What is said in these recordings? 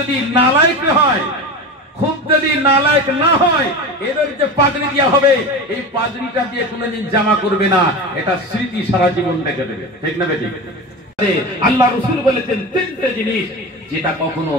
যদি নালায়েক হয়, খুব যদি নালায়েক না হয়, এদের যে পাগড়ি দেওয়া হবে, এই পাগড়িটা দিয়ে কোনোদিন জামা করবে না, এটা স্মৃতি সারা জীবন রেখে দেবে। ঠিক না বেঠিক? আল্লাহ রাসূল বলেছেন তিনটে জিনিস যেটা কখনো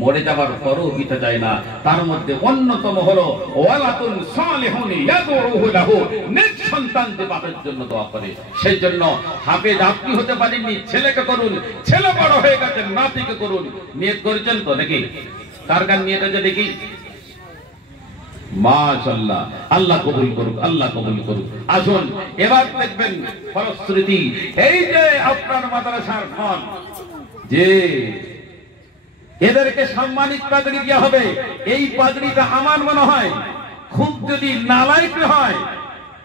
মরে যাবার পরও মিটা যায় না, তার মধ্যে অন্যতম হলো ওয়ালাতুন সালিহুন ইয়াদউহু লাহু, নেক সন্তান যে বাবার জন্য দোয়া করে। সেই জন্য হাফেজ আপনি হতে পারেননি, ছেলেকে করুন, ছেলে বড় হয়ে গেছে নাতিকে করুন। নিয়ত করেছেন তো নাকি? কার কার নিয়ত আছে দেখি? মাশাআল্লাহ, আল্লাহ কবুল করুক, আল্লাহ কবুল করুক। আসুন এবার দেখবেন ফলশ্রুতি, এই যে আপনার মাদ্রাসার ফল, যে এদেরকে সম্মানিত পাগড়ি দেওয়া হবে, এই পাগড়িটা আমার মনে হয় খুব যদি নালায়েক হয়,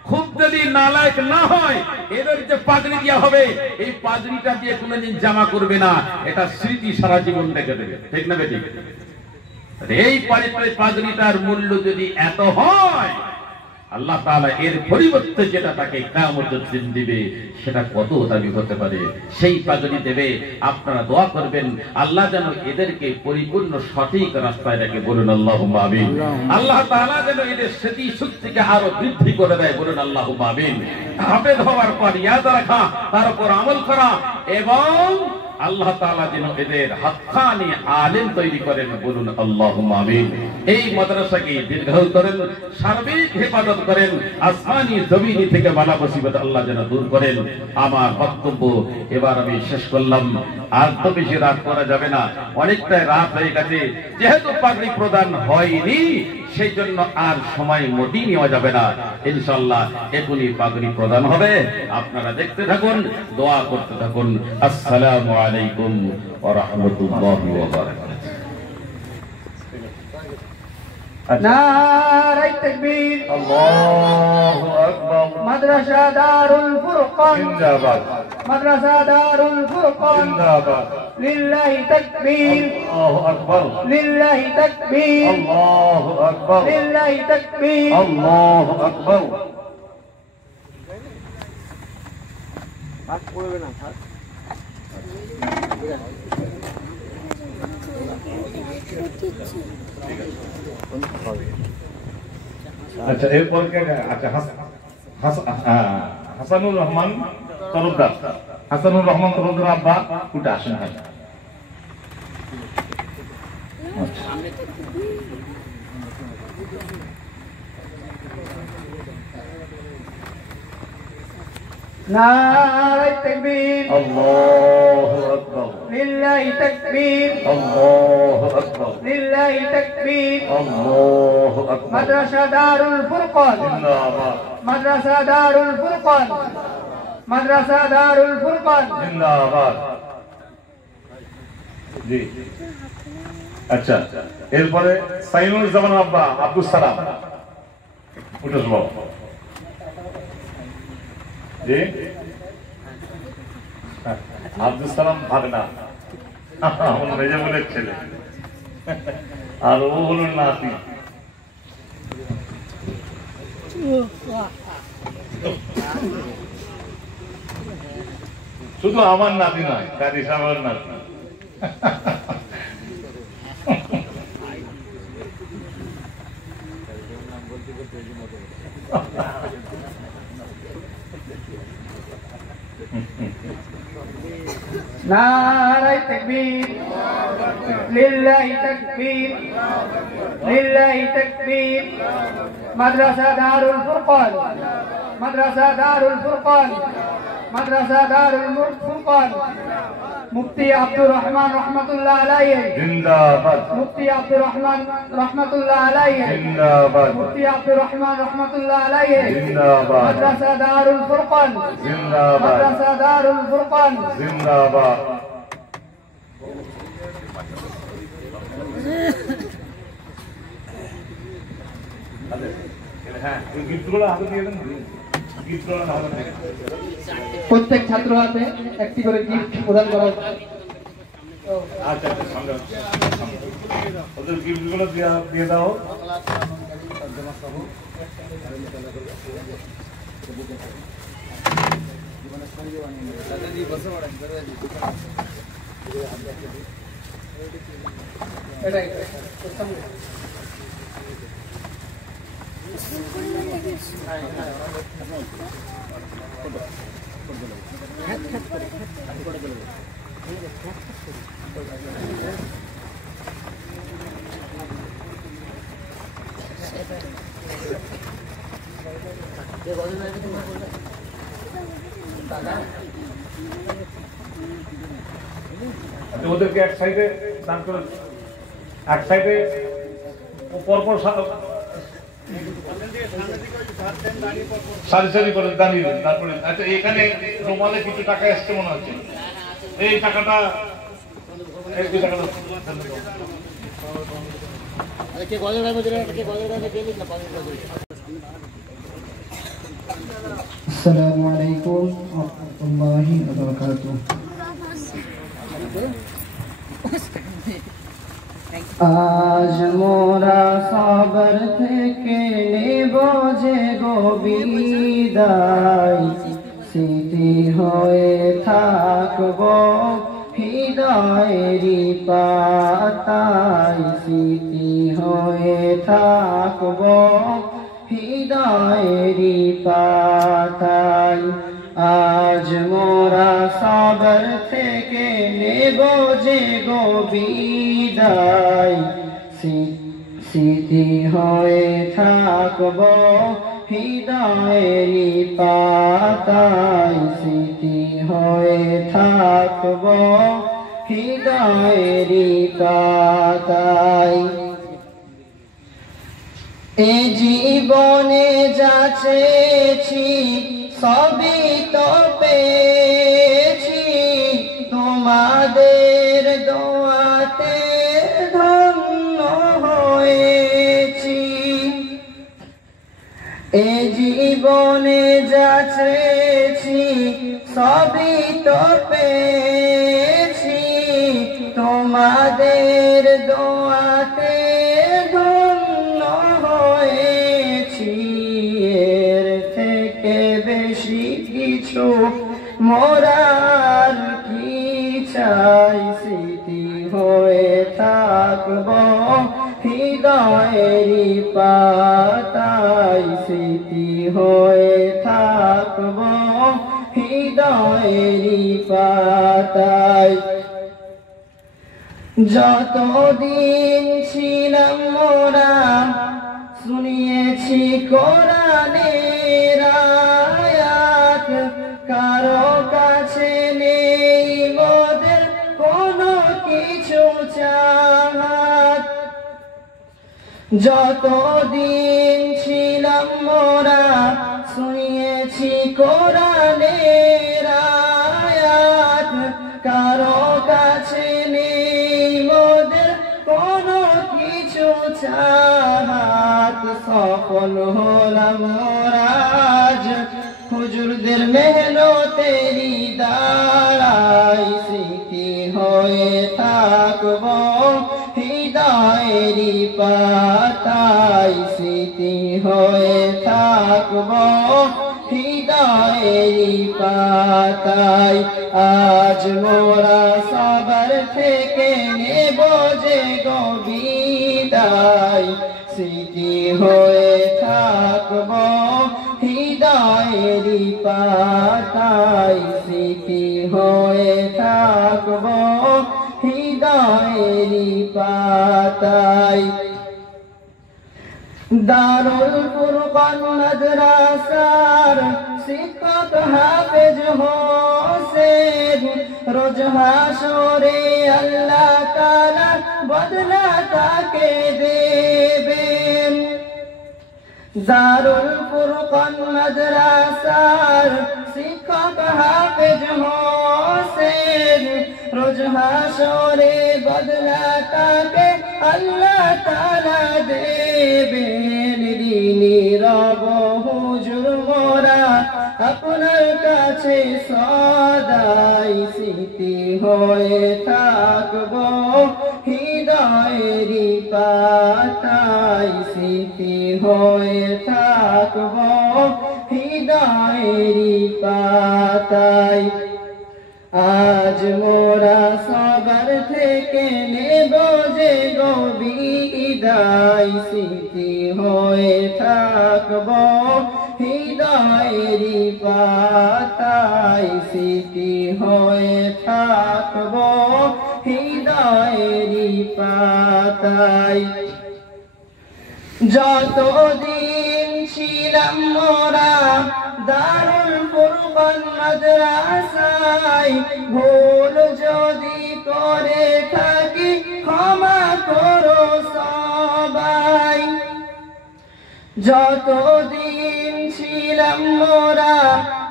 খুব যদি নালায়েক না হয়, এদের যে পাগড়ি দেওয়া হবে, এই পাগড়িটা দিয়ে কোনোদিন জামা করবে না, এটা স্মৃতি সারা জীবন রেখে দেবে। ঠিক না বেঠিক? এই পাগড়িটার মূল্য যদি এত হয়, আল্লাহ তাআলা এর পরিবর্তে যেটা তাকে কিয়ামতের দিন দিবে, সেটা কত দামি হতে পারে। সেই পাগড়ি দেবে, আপনারা দোয়া করবেন আল্লাহ যেন এদেরকে পরিপূর্ণ সঠিক রাস্তায় রেখে। বলুন আল্লাহুম্মা আমিন। আল্লাহ তাআলা যেন এদের স্মৃতি শক্তিকে আরো বৃদ্ধি করে দেয়। বলুন আল্লাহুম্মা আমিন। হাফেজ হওয়ার পর ইয়াদ রাখা, তার উপর আমল করা, এবং আল্লাহ তাআলা যেন এদের হাক্কানি আলেম তৈরি করেন। বলুন আল্লাহুম্মা আমিন। এই মাদ্রাসাকে দীর্ঘায়ু করেন, সার্বিক হেফাজত করেন, আসমানি জমিনি থেকে বালা মুসিবত আল্লাহ যেন দূর করেন। আমার বক্তব্য এবার আমি শেষ করলাম। আর তো বেশি রাত করা যাবে না, অনেকটাই রাত হয়ে গেছে। যেহেতু পাগড়ি প্রদান হয়নি, সেই জন্য আর সময় মোটেই নেওয়া যাবে না। ইনশাআল্লাহ এখনই পাগড়ি প্রদান হবে। আপনারা দেখতে থাকুন, দোয়া করতে থাকুন। আসসালামু আলাইকুম ওয়া রাহমাতুল্লাহি ওয়া বারাকাতুহু। নারায়ে তাকবীর, আল্লাহু আকবার। মাদ্রাসা দারুল ফুরকান জিন্দাবাদ, মাদ্রাসা দারুল ফুরকান জিন্দাবাদ। লিল্লাহি তাকবীর, আল্লাহু আকবার, লিল্লাহি তাকবীর, আল্লাহু আকবার, লিল্লাহি তাকবীর। আল্লাহু আকবার। আচ্ছা, এরপর আচ্ছা হাসানুর রহমান তরফদার, হাসানুর রহমান তরফদার আব্বা উঠে আসেন। নারায়ে তাকবীর, আল্লাহু আকবার, লিল্লাহি তাকবীর, আল্লাহু আকবার, লিল্লাহি তাকবীর। আল্লাহু আকবার। মাদ্রাসা দারুল ফুরকান, জিন্দাবাদ, মাদ্রাসা দারুল ফুরকান, মাদ্রাসা দারুল ফুরকান। জিন্দাবাদ। জি, আচ্ছা, এরপরে সাইনুল জামান আব্বা আব্দুল সালাম উঠে আসবো। জি, আব্দুল সালাম ভাগনা, আমার মেজে বলের ছেলে, আর ও হলো নাতি। শুধু আমার নাতি নয়, কাজী সাহেবের নাতি। নারায়ে তাকবীর, লিল্লাহি তাকবীর, লিল্লাহি তাকবীর। মাদ্রাসা দারুল ফুরকান, মাদ্রাসা দারুল ফুরকান, মাদ্রাসা দারুল ফুরকান। মুফতি আব্দুর রহমান রহমাতুল্লাহ আলাইহি জিন্দাবাদ, মুফতি আব্দুর রহমান রহমাতুল্লাহ আলাইহি জিন্দাবাদ, মুফতি আব্দুর রহমান রহমাতুল্লাহ আলাইহি। জিন্দাবাদ, মাদ্রাসা দারুল ফুরকান, জিন্দাবাদ, মাদ্রাসা দারুল ফুরকান। জিন্দাবাদ। হ্যাঁ, এই গিফটগুলো হাতে দিয়ে দেন, গিফটগুলো হাতে দিয়ে দেন। প্রত্যেক ছাত্র হাতে একটি করে গিফট প্রদান করা হবে। আচ্ছা, আচ্ছা, সামনে ওদের গিফটগুলো দিয়ে দাও। জীবনের ওদেরকে এক সাইডে দান করে, এক সাইডে পরপর সারি সারি করে দাঁড়িয়ে দেন। তারপরে আচ্ছা, এখানে রুমালে কিছু টাকা এসছে মনে হচ্ছে, এই টাকাটা আসসালামু আলাইকুম ওয়া রাহমাতুল্লাহি ওয়া বারাকাতুহু। আজ মোরা সবর থেকে নেব যে গো বিদায়, স্মৃতি হয়ে থাকব হৃদয়েরই পাতায়, স্মৃতি হয়ে থাকব হৃদয়েরই পাতায়। আজ মোরা সবর থেকে নেব যে গো বিদায়, স্মৃতি হয়ে থাকব হৃদয়েরই পাতায়, স্মৃতি হয়ে থাকব হৃদয়েরই পাতায়। এ জীবনে যা চেয়েছি সবই তো পেয়েছি, তোমাদের দোয়াতে ধন্য হয়েছি। এ জীবনে যা চেয়েছি সবই তো পেয়েছি, তোমাদের দোয়াতে ধন্য হয়েছি। এর থেকে বেশি কিছু মোরার কি চাই, স্মৃতি হয়ে থাকব হৃদয়েরই পাতায়, স্মৃতি হয়ে থাকব হৃদয়েরই পাতায়। যতদিন ছিলাম মোরা শুনিয়েছি কোরআনের আয়াত, কারো কাছে নেই মোদের কোনো কিছু চাহাত। যতদিন ছিলাম মোরা শুনিয়েছি কোরআনের আয়াত, কারো কাছে নেই মোদের কোনো কিছু চাহাত। সফল হলাম মোরাজ হুজুরদের মেহনতেরই দ্বারাই, স্মৃতি হয়ে থাকব হৃদয়েরই পাতায়, স্মৃতি হয়ে থাকব হৃদয়েরই পাতায়। আজ মোরা সবার থেকে নেব যে গো বিদায়, স্মৃতি হয়ে থাকব হৃদয়েরই পাতায়, স্মৃতি হয়ে থাকব হৃদয়েরই পাতায়। দারুল ফুরকান মাদ্রাসার শিক্ষক হাফেজ হোসেন, রোজ হাসরে আল্লাহ তাআলা বদলা তাকে দেবেন। দারুল ফুরকান মাদ্রাসার শিক্ষক হাফেজ হোসেন, রোজ হাসরে বদলা তাকে আল্লাহ তাআলা দেবেন। ঋণী রব হুজুর মোরা আপনার কাছে সদাই, স্মৃতি হয়ে থাকব হৃদয়েরই পাতায়, স্মৃতি হয়ে থাকব হৃদয়েরই পাতায়। আজ মোরা সবার থেকে নেব যে গো বিদায় স্মৃতি হয়ে থাকব হৃদয়েরই পাতায় স্মৃতি হয়ে থাকব হৃদয়েরই পাতায় যতদিন ছিলাম মোরা দারুল ফুরকান মাদ্রাসায় ভুল যদি করে থাকি ক্ষমা করো সবাই যতদিন ছিলাম মোরা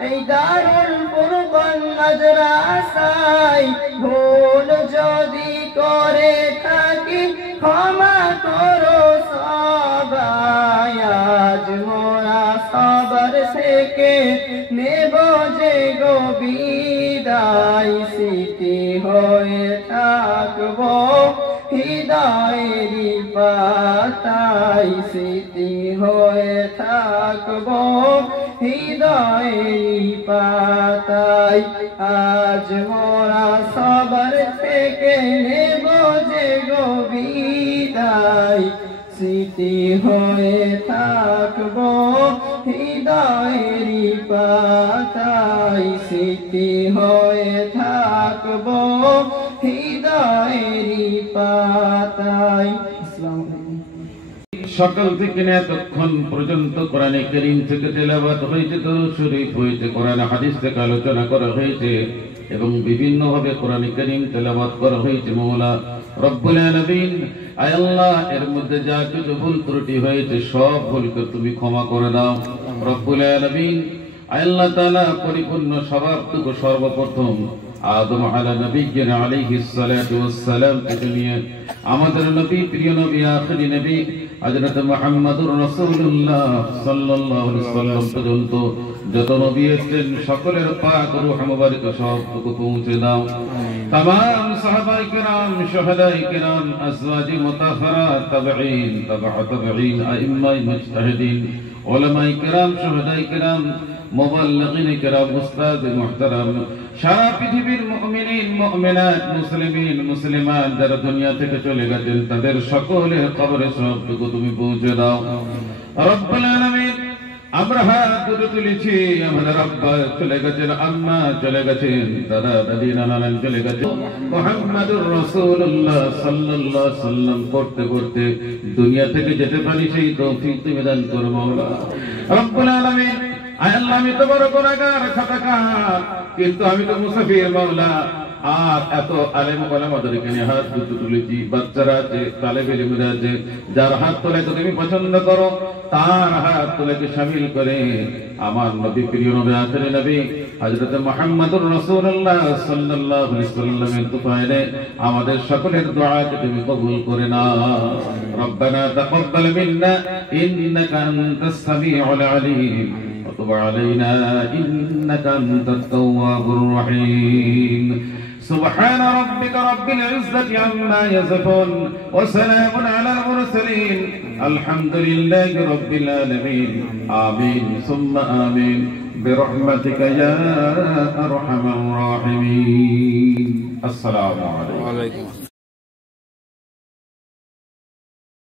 এই দারুল ফুরকান মাদ্রাসায় ভুল যদি করে থাকি ক্ষমা করো সবাই আজ মোরা সবার থেকে নেব যে গো বিদায় স্মৃতি হয়ে থাকব হৃদয়েরই পাতায় স্মৃতি হয়ে থাকব হৃদয়েরই পাতায় আজ মোরা সবার থেকে নেব যে গো বিদায় স্মৃতি হয়ে থাকব হৃদয়েরই পাতায় স্মৃতি হয়ে থাকব হৃদয়েরই পাতায়। আসসালামু আলাইকুম। সকাল থেকে এতক্ষণ পর্যন্ত কোরআনে কারীম থেকে তেলাওয়াত হয়েছে, দরুদ শরীফ হয়েছে, কোরআন হাদিস থেকে আলোচনা করা হয়েছে এবং বিভিন্ন ভাবে কোরআনে কারীম তেলাওয়াত করা হয়েছে। মওলা রব্বুল আলামিন, আয় আল্লাহ, এর মধ্যে যা কিছু ভুল ত্রুটি হয়েছে সব ভুলকে তুমি ক্ষমা করে দাও রব্বুল আলামিন। আয় আল্লাহ তাআলা, পরিপূর্ণ স্বভাবটুকু সর্বপ্রথম আদম নবিয়্যিনা আলাইহিস সালাতু ওয়াস সালাম থেকে নিয়ে আমাদের নবী, প্রিয় নবী, আখিরি নবী হযরত মুহাম্মদুর রাসূলুল্লাহ সাল্লাল্লাহু আলাইহি ওয়াসাল্লাম পর্যন্ত যত নবী এসেছেন সকলের পাক রূহ মুবারক সবটুকু পৌঁছে দাও। तमाम সাহাবায়ে কিরাম, শুহাদায়ে কিরাম, আজওয়াজে মুতাহহারাত, তাবেঈন, তাবেঈন, আইম্মায়ে মুজতাহিদিন, উলামায়ে কিরাম, শুহাদায়ে কিরাম, মুবাল্লিগিন কিরাম, উস্তাদ মুহতারাম, সারা পৃথিবীর মুমিনিন, মুমিনাত, মুসলিমিন, মুসলিমাত যারা দুনিয়া থেকে চলে গেছেন তাদের সকলের কবরে সবটুকু তুমি পৌঁছে দাও রব্বুল আলামিন। আমরা হাত তুলে তুলেছি, আমাদের আব্বা চলে গেছেন, আম্মা চলে গেছেন, দাদা দাদি নানা চলে গেছেন, মুহাম্মাদুর রাসূলুল্লাহ সাল্লাল্লাহু আলাইহি ওয়াসাল্লাম করতে করতে দুনিয়া থেকে যেতে পারি সেই তৌফিক তুমি দান করো মাওলা রব্বুল আলামিন। আয় আল্লাহ, আমি তো বড় গুনাহগার, খাতাকার, কিন্তু আমি তো মুসাফির মাওলা। আর এত আলেম ওলামাদেরকে নিয়ে হাত তুলেছি, বাচ্চারা আছে, তালেবে ইলমরা আছে, যার হাত তোলাকে তুমি পছন্দ করো তার হাত তোলাকে শামিল করে আমার নবী, প্রিয় নবী, আখিরি নবী হযরত মুহাম্মদুর রাসূলুল্লাহ সাল্লাল্লাহু আলাইহি ওয়াসাল্লামের তুফাইলে আমাদের সকলের দোয়াকে তুমি কবুল করে নাও। রব্বানা তাকাব্বাল মিন্না ইন্নাকা আনতাস সামিউল আলীম ওয়া তুব আলাইনা ইন্নাকা আনতাত তাওয়াবুর রহিম। سبحان ربك رب العزة عما يصفون وسلام على المرسلين الحمد لله رب العالمين آمين ثم آمين برحمتك يا أرحم الراحمين. السلام عليكم.